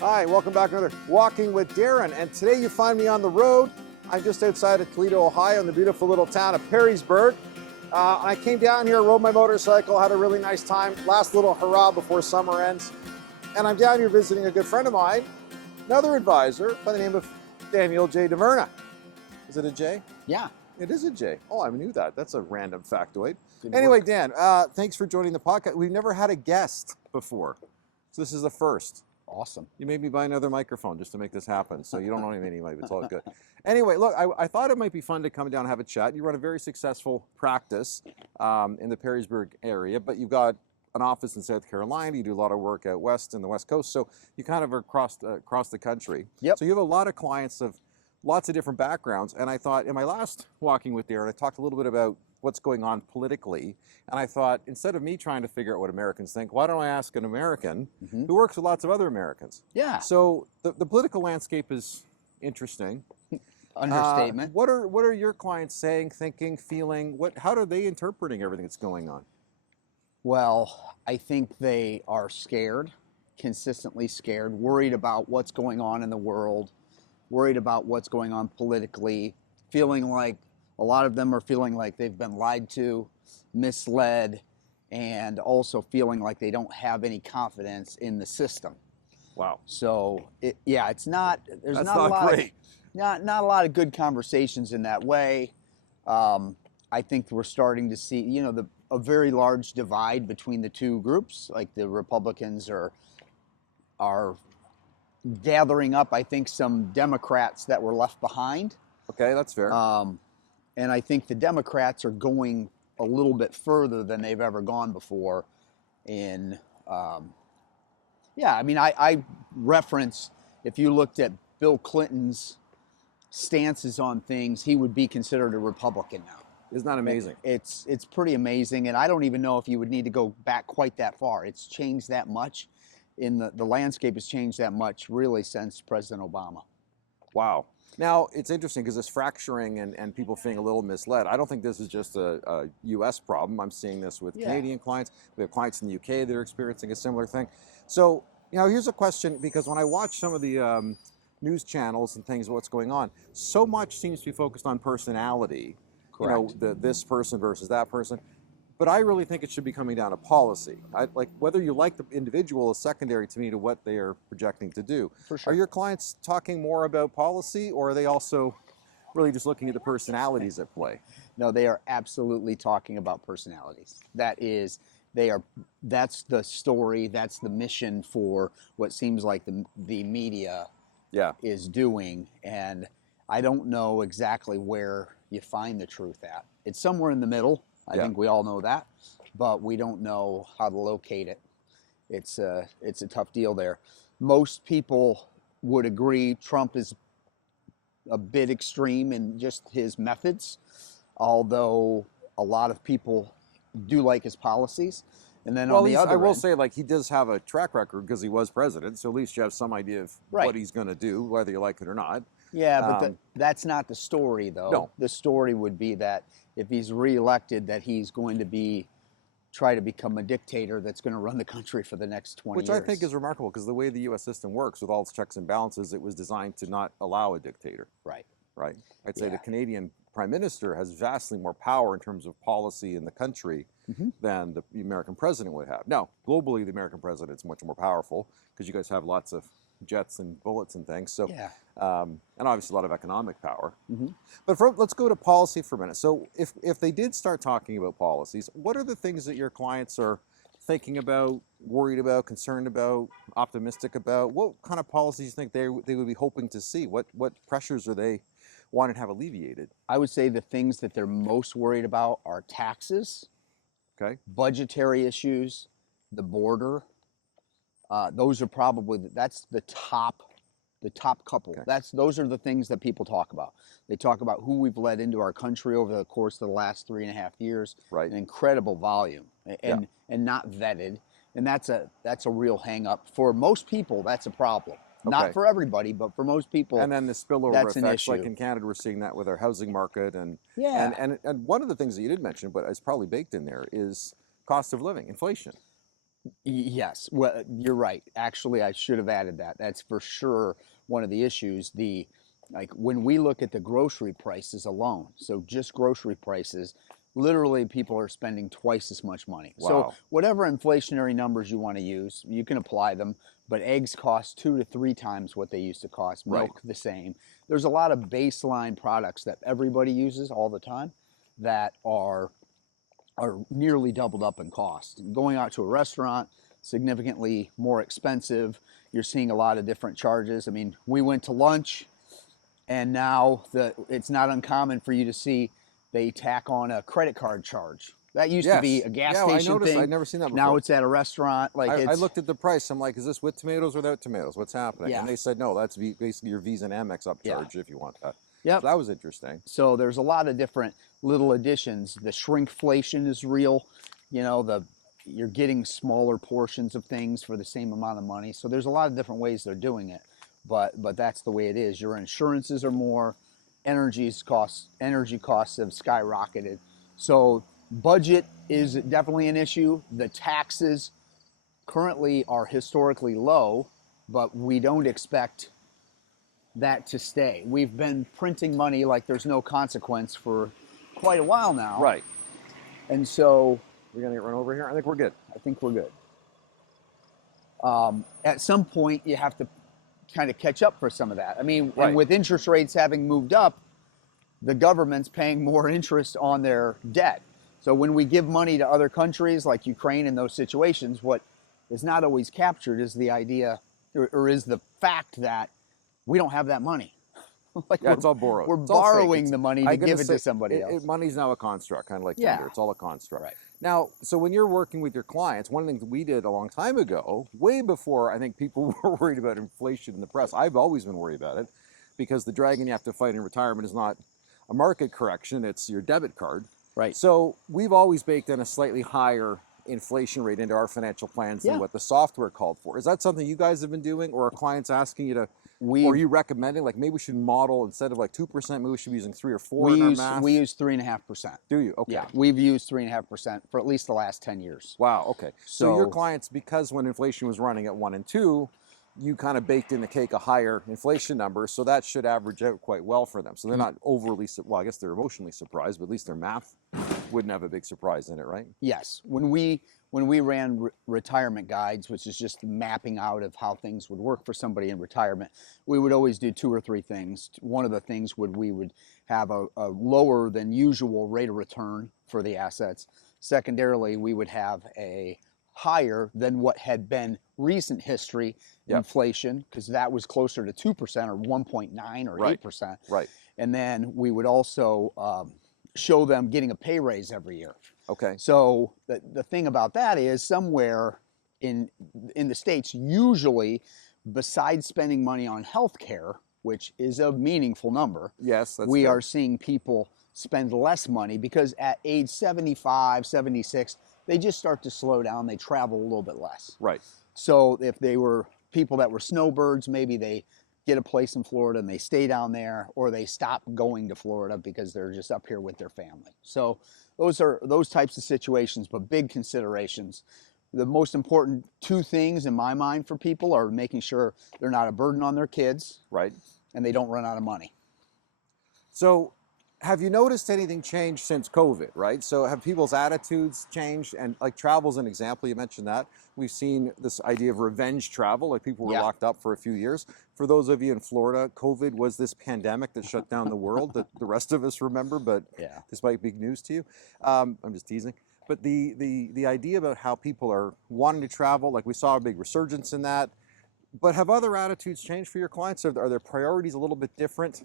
Hi, welcome back to another Walking with Darren, and today you find me on the road. I'm just outside of Toledo, Ohio, in the beautiful little town of Perrysberg. I came down here, rode my motorcycle, had a really nice time, last little hurrah before summer ends. And I'm down here visiting a good friend of mine, another advisor by the name of Daniel J. DeVerna. Is it a J? Yeah. It is a J. Oh, I knew that. That's a random factoid. Good Anyway, work. Dan, thanks for joining the podcast. We've never had a guest before, so this is the first. Awesome. You made me buy another microphone just to make this happen, so you don't owe me any money, but it's all good. Anyway, look, I thought it might be fun to come down and have a chat. You run a very successful practice in the Perrysburg area, but you've got an office in South Carolina. You do a lot of work out west in the West Coast, so you kind of are across the country. Yep. So you have a lot of clients of lots of different backgrounds, and I thought in my last Walking with Darren, I talked a little bit about what's going on politically, and I thought instead of me trying to figure out what Americans think, why don't I ask an American who works with lots of other Americans? Yeah. So the political landscape is interesting. Understatement. What are your clients saying, thinking, feeling? How are they interpreting everything that's going on? Well, I think they are scared, consistently scared, worried about what's going on in the world, worried about what's going on politically, feeling like a lot of them are feeling like they've been lied to, misled, and also feeling like they don't have any confidence in the system. Wow. So it's not. There's That's not a not lot great. of not a lot of good conversations in that way. I think we're starting to see, a very large divide between the two groups. Like the Republicans are gathering up, I think, some Democrats that were left behind. Okay, that's fair. And I think the Democrats are going a little bit further than they've ever gone before. I reference, if you looked at Bill Clinton's stances on things, he would be considered a Republican now. Isn't that amazing? It's pretty amazing, and I don't even know if you would need to go back quite that far. It's changed that much. The landscape has changed that much, really, since President Obama. Wow. Now, it's interesting because this fracturing and people feeling a little misled, I don't think this is just a U.S. problem. I'm seeing this with Canadian clients. We have clients in the U.K. that are experiencing a similar thing. So, here's a question, because when I watch some of the news channels and things, what's going on, so much seems to be focused on personality. Correct. This person versus that person. But I really think it should be coming down to policy. Like whether you like the individual is secondary to me to what they are projecting to do. For sure. Are your clients talking more about policy, or are they also really just looking at the personalities at play? No, they are absolutely talking about personalities. That's the story, that's the mission for what seems like the media is doing. And I don't know exactly where you find the truth at. It's somewhere in the middle. I think we all know that, but we don't know how to locate it. It's a tough deal there. Most people would agree Trump is a bit extreme in just his methods, although a lot of people do like his policies. And then on the other end, I will say, he does have a track record because he was president, so at least you have some idea of what he's going to do, whether you like it or not. Yeah, but that's not the story, though. No. The story would be that if he's reelected, that he's going to try to become a dictator that's going to run the country for the next 20 years. Which I think is remarkable, because the way the U.S. system works with all its checks and balances, it was designed to not allow a dictator. Right. Right. I'd say the Canadian Prime Minister has vastly more power in terms of policy in the country than the American president would have. Now, globally, the American president is much more powerful because you guys have lots of jets and bullets and things. So, and obviously a lot of economic power. But let's go to policy for a minute. So if they did start talking about policies, what are the things that your clients are thinking about, worried about, concerned about, optimistic about? What kind of policies do you think they would be hoping to see? What pressures are they wanting to have alleviated? I would say the things that they're most worried about are taxes, budgetary issues, the border. Those are probably, that's the top couple. Those are the things that people talk about. They talk about who we've let into our country over the course of the last 3.5 years. An incredible volume, and not vetted. And that's a real hang up. For most people, that's a problem. Not for everybody, but for most people. And then the spillover that's effects, an issue. like in Canada, we're seeing that with our housing market. And one of the things that you did mention, but it's probably baked in there, is cost of living, inflation. Yes, well, you're right. Actually, I should have added that. That's for sure one of the issues. Like when we look at the grocery prices alone, so just grocery prices, literally people are spending twice as much money. Wow. So whatever inflationary numbers you want to use, you can apply them, but eggs cost 2 to 3 times what they used to cost, milk the same. There's a lot of baseline products that everybody uses all the time that are nearly doubled up in cost. Going out to a restaurant, significantly more expensive. You're seeing a lot of different charges. I mean, we went to lunch, and now it's not uncommon for you to see they tack on a credit card charge. That used to be a gas station I noticed. thing. I'd never seen that before. Now it's at a restaurant. Like I looked at the price. I'm like, is this with tomatoes or without tomatoes? What's happening? Yeah. And they said, no, that's basically your Visa and Amex upcharge if you want that. Yep. So that was interesting. So there's a lot of different little additions. The shrinkflation is real. You know, you're getting smaller portions of things for the same amount of money. So there's a lot of different ways they're doing it. But that's the way it is. Your insurances are more, energy costs have skyrocketed. So budget is definitely an issue. The taxes currently are historically low, but we don't expect that to stay. We've been printing money like there's no consequence for quite a while now. Right. And so we're gonna get run over here. I think we're good. I think we're good. At some point, you have to kind of catch up for some of that. I mean, and with interest rates having moved up, the government's paying more interest on their debt. So when we give money to other countries like Ukraine in those situations, what is not always captured is the idea or is the fact that we don't have that money. Like it's all borrowed. We're borrowing the money to give it to somebody else. Money's now a construct, kind of like tender. It's all a construct. Right. Now, so when you're working with your clients, one of the things we did a long time ago, way before I think people were worried about inflation in the press, I've always been worried about it, because the dragon you have to fight in retirement is not a market correction, it's your debit card. Right. So we've always baked in a slightly higher inflation rate into our financial plans than what the software called for. Is that something you guys have been doing, or are clients asking you to, or are you recommending, like maybe we should model, instead of like 2%, maybe we should be using 3 or 4 in our math? We use 3.5%. Do you? Okay. Yeah, we've used 3.5% for at least the last 10 years. Wow, okay. So your clients, because when inflation was running at 1 and 2, you kind of baked in the cake a higher inflation number, so that should average out quite well for them. So they're not overly, well, I guess they're emotionally surprised, but at least their math wouldn't have a big surprise in it, right? Yes. When we ran retirement guides, which is just mapping out of how things would work for somebody in retirement, we would always do 2 or 3 things. One of the things we would have a lower than usual rate of return for the assets. Secondarily, we would have a higher than what had been recent history inflation, because that was closer to 2% or 1.9 or 8%. Right. And then we would also show them getting a pay raise every year. Okay. So the thing about that is, somewhere in the States, usually, besides spending money on health care, which is a meaningful number, yes, we are seeing people spend less money, because at age 75, 76, they just start to slow down. They travel a little bit less. Right. So if they were people that were snowbirds, maybe they get a place in Florida and they stay down there, or they stop going to Florida because they're just up here with their family. So those are those types of situations, but big considerations. The most important 2 things in my mind for people are making sure they're not a burden on their kids. Right. And they don't run out of money. So have you noticed anything change since COVID, right? So have people's attitudes changed? And like travel's an example, you mentioned that. We've seen this idea of revenge travel, like people were locked up for a few years. For those of you in Florida, COVID was this pandemic that shut down the world that the rest of us remember, but this might be news to you. I'm just teasing. But the idea about how people are wanting to travel, like we saw a big resurgence in that. But have other attitudes changed for your clients? Are their priorities a little bit different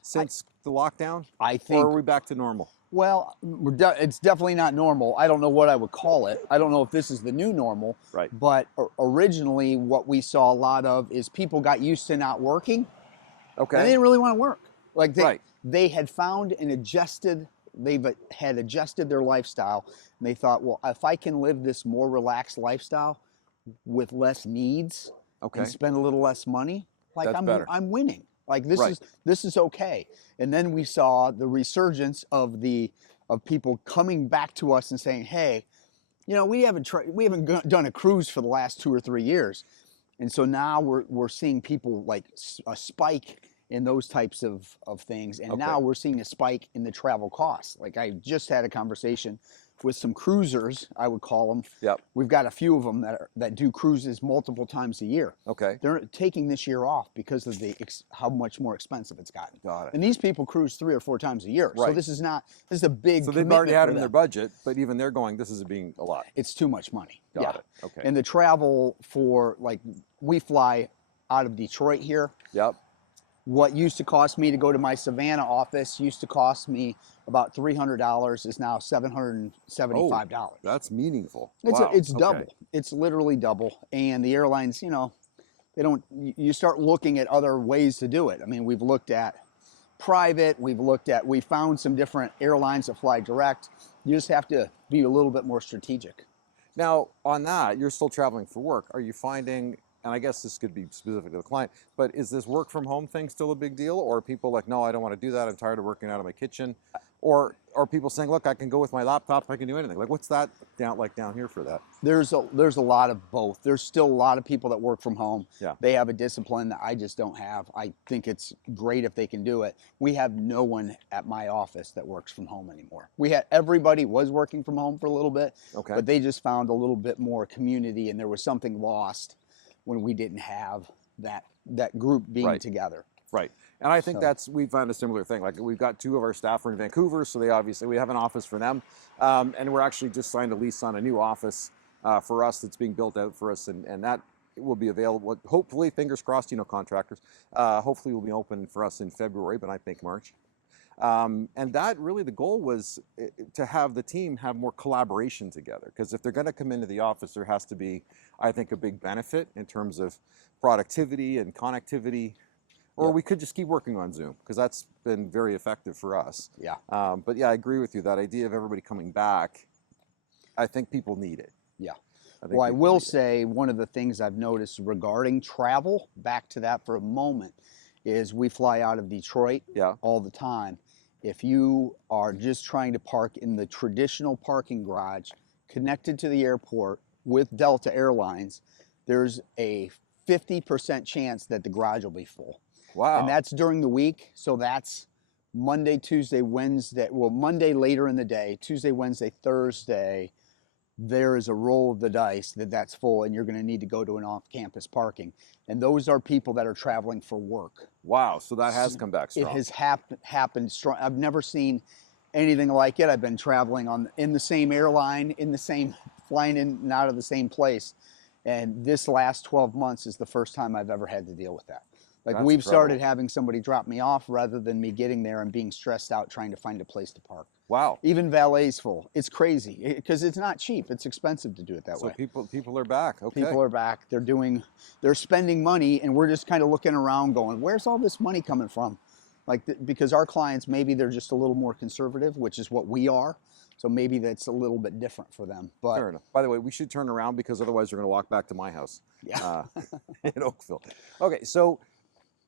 since the lockdown? I think. Or are we back to normal? Well, it's definitely not normal. I don't know what I would call it. I don't know if this is the new normal. Right. But originally, what we saw a lot of is people got used to not working. Okay. And they didn't really want to work. Like they had found and adjusted. They've had adjusted their lifestyle, and they thought, well, if I can live this more relaxed lifestyle with less needs, and spend a little less money, like I'm winning. Like this is okay. And then we saw the resurgence of people coming back to us and saying, hey, you know, we haven't done a cruise for the last 2 or 3 years, and so now we're seeing people like a spike in those types of things, and now we're seeing a spike in the travel costs. Like I just had a conversation with some cruisers, I would call them. Yep. We've got a few of them that do cruises multiple times a year. Okay. They're taking this year off because of how much more expensive it's gotten. Got it. And these people cruise 3 or 4 times a year. Right. So this is a big. So they've already had it in their budget, but even they're going, this is being a lot. It's too much money. Got it. Okay. And the travel for, like, we fly out of Detroit here. Yep. What used to cost me to go to my Savannah office used to cost me about $300 is now $775. Oh, that's meaningful. It's double. It's literally double. And the airlines, you know, you start looking at other ways to do it. I mean, we've looked at private, we found some different airlines that fly direct. You just have to be a little bit more strategic. Now, on that, you're still traveling for work. Are you finding, and I guess this could be specific to the client, but is this work from home thing still a big deal? Or are people like, no, I don't want to do that. I'm tired of working out of my kitchen. Or are people saying, look, I can go with my laptop, I can do anything? Like, what's that down here for that? There's a lot of both. There's still a lot of people that work from home. Yeah. They have a discipline that I just don't have. I think it's great if they can do it. We have no one at my office that works from home anymore. Everybody was working from home for a little bit, but they just found a little bit more community, and there was something lost when we didn't have that group being together. Right. And I think we found a similar thing. Like, we've got 2 of our staff are in Vancouver, so we have an office for them. And we're actually just signed a lease on a new office for us that's being built out for us, and that will be available, hopefully, fingers crossed, you know, contractors, hopefully will be open for us in February, but I think March. And that really, the goal was to have the team have more collaboration together, because if they're going to come into the office, there has to be, I think, a big benefit in terms of productivity and connectivity. Or we could just keep working on Zoom, because that's been very effective for us. Yeah. But yeah, I agree with you. That idea of everybody coming back, I think people need it. Yeah. Well, I will say one of the things I've noticed regarding travel, back to that for a moment, is we fly out of Detroit all the time. If you are just trying to park in the traditional parking garage connected to the airport with Delta Airlines, there's a 50% chance that the garage will be full. Wow. And that's during the week, so that's Monday, Tuesday, Wednesday. Well, Monday later in the day, Tuesday, Wednesday, Thursday, there is a roll of the dice that's full, and you're going to need to go to an off-campus parking. And those are people that are traveling for work. Wow, so that has come back strong. It has happened strong. I've never seen anything like it. I've been traveling in the same airline, flying in and out of the same place. And this last 12 months is the first time I've ever had to deal with that. Like, we've started having somebody drop me off rather than me getting there and being stressed out trying to find a place to park. Wow. Even valet's full. It's crazy because it's not cheap. It's expensive to do it that way. So people are back. Okay. People are back. They're spending money, and we're just kind of looking around going, where's all this money coming from? Like, because our clients, maybe they're just a little more conservative, which is what we are. So maybe that's a little bit different for them. But fair enough. By the way, we should turn around, because otherwise you're going to walk back to my house in Oakville. Okay, so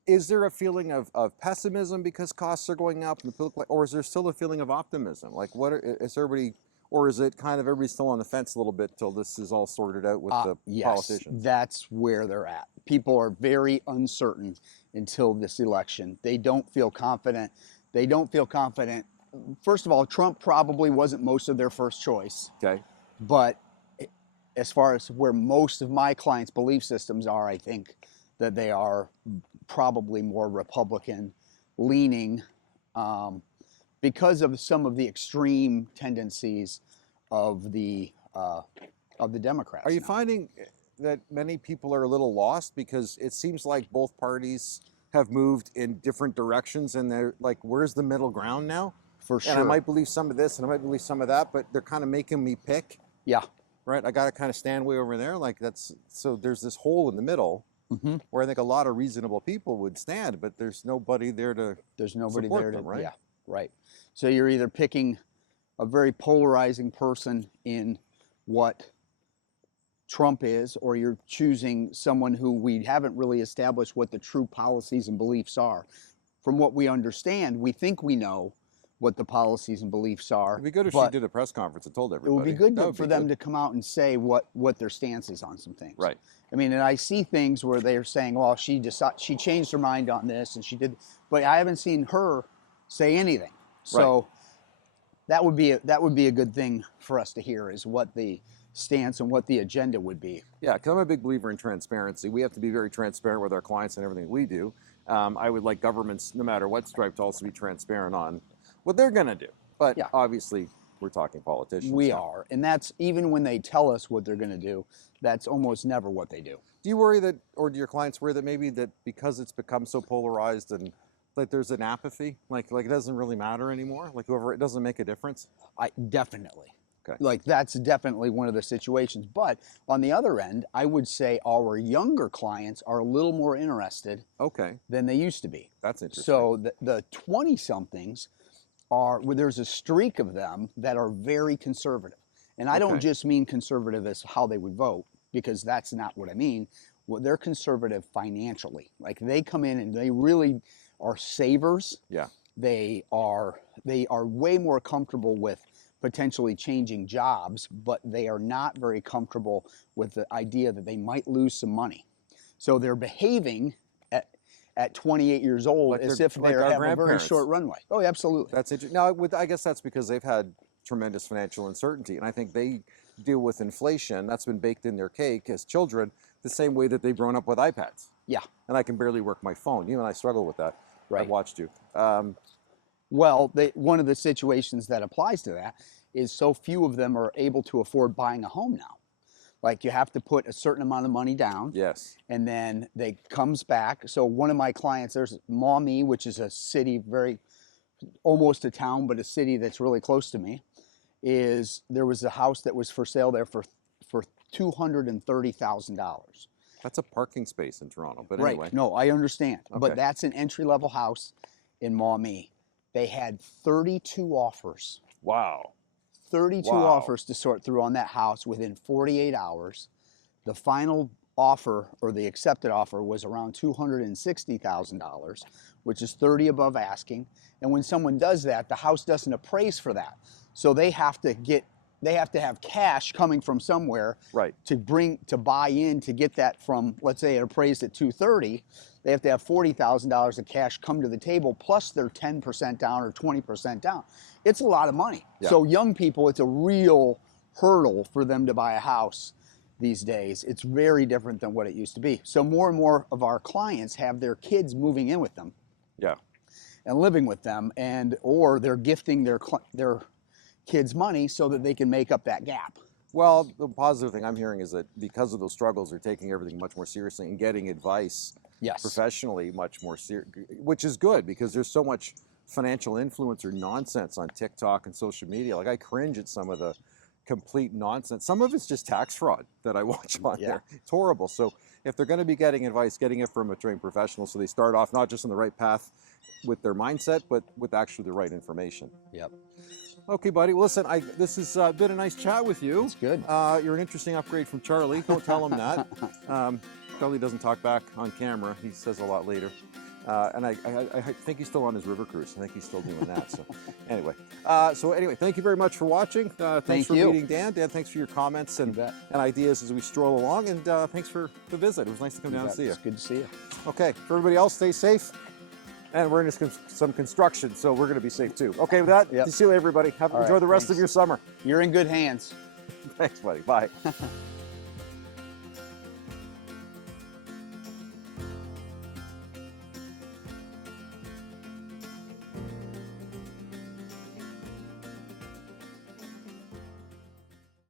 is there a feeling of pessimism because costs are going up, or is there still a feeling of optimism? Like, is everybody, or is it kind of everybody's still on the fence a little bit till this is all sorted out with the politicians? That's where they're at. People are very uncertain until this election. They don't feel confident. First of all, Trump probably wasn't most of their first choice. Okay. But as far as where most of my clients' belief systems are, I think that they are probably more Republican leaning because of some of the extreme tendencies of the Democrats. Are you finding that many people are a little lost, because it seems like both parties have moved in different directions, and they're like, where's the middle ground now? For sure. And I might believe some of this and I might believe some of that, but they're kind of making me pick. Yeah. Right? I got to kind of stand way over there. Like, so there's this hole in the middle where I think a lot of reasonable people would stand, but there's nobody there to support them, right? Yeah, right. So you're either picking a very polarizing person in what Trump is, or you're choosing someone who we haven't really established what the true policies and beliefs are. From what we understand, we think we know what the policies and beliefs are. It'd be good if she but did a press conference and told it everybody. would be good That would for be them good. to come out and say what their stance is on some things. Right. I mean, and I see things where they're saying, well, she changed her mind on this and she did, but I haven't seen her say anything. So Right. that would be a good thing for us to hear, is what the stance and what the agenda would be. Yeah, because I'm a big believer in transparency. We have to be very transparent with our clients and everything we do. I would like governments, no matter what stripe, to also be transparent on what they're going to do. But Yeah. obviously, we're talking politicians. We now. are, and that's even when they tell us what they're going to do, that's almost never what they do. Do you worry that, or do your clients worry that maybe that because it's become so polarized and like there's an apathy, like it doesn't really matter anymore? Like whoever, it doesn't make a difference? Definitely. Okay. Like that's definitely one of the situations. But on the other end, I would say our younger clients are a little more interested Okay, than they used to be. that's interesting. So the 20-somethings are, well, there's a streak of them that are very conservative. And I don't Okay. just mean conservative as how they would vote, because that's not what I mean. Well, they're conservative financially. Like they come in and they really are savers. Yeah. They are way more comfortable with potentially changing jobs, but they are not very comfortable with the idea that they might lose some money. So they're behaving at 28 years old Like as they're- if they like our have a very grandparents. short runway. Oh, absolutely. That's interesting. Now, I guess that's because they've had tremendous financial uncertainty, and I think they deal with inflation. That's been baked in their cake as children, the same way that they've grown up with iPads. Yeah. And I can barely work my phone. You and I struggle with that. I Right. watched you. Well, one of the situations that applies to that is so few of them are able to afford buying a home now. Like you have to put a certain amount of money down. Yes. And then they comes back. So one of my clients, there's Maumee, which is a city, almost a town, but a city that's really close to me. There was a house that was for sale there for $230,000. That's a parking space in Toronto, but Right. anyway. No, I understand. Okay. But that's an entry-level house in Maumee. They had 32 offers. Wow. 32 Wow. offers to sort through on that house within 48 hours. The final offer, or the accepted offer, was around $260,000, which is 30 above asking. And when someone does that, the house doesn't appraise for that. So they have to have cash coming from somewhere Right. to buy in to get that from, let's say it appraised at 230. They have to have $40,000 of cash come to the table, plus their 10% down or 20% down. It's a lot of money. Yeah. So young people, it's a real hurdle for them to buy a house these days. It's very different than what it used to be. So more and more of our clients have their kids moving in with them. Yeah. And living with them, or they're gifting their kids money so that they can make up that gap. Well, the positive thing I'm hearing is that because of those struggles, they're taking everything much more seriously and getting advice Yes. professionally much more serious, which is good because there's so much financial influencer nonsense on TikTok and social media. Like I cringe at some of the complete nonsense. Some of it's just tax fraud that I watch on Yeah. there. It's horrible. So if they're going to be getting advice, getting it from a trained professional, so they start off not just on the right path with their mindset, but with actually the right information. Yep. Okay, buddy. Well, listen, this has been a nice chat with you. It's good. You're an interesting upgrade from Charlie. Don't tell him that. Charlie doesn't talk back on camera. He says a lot later. And I think he's still on his river cruise. I think he's still doing that. So anyway, thank you very much for watching. Thanks Thank for you. meeting Dan. Dan, thanks for your comments and ideas as we stroll along. And thanks for the visit. It was nice to come down and see you. It's good to see you. Okay, for everybody else, stay safe. And we're into some construction, so we're going to be safe too. Okay, with that, Yep. see you later, everybody. Enjoy right, the rest of thanks. your summer. You're in good hands. Thanks, buddy. Bye.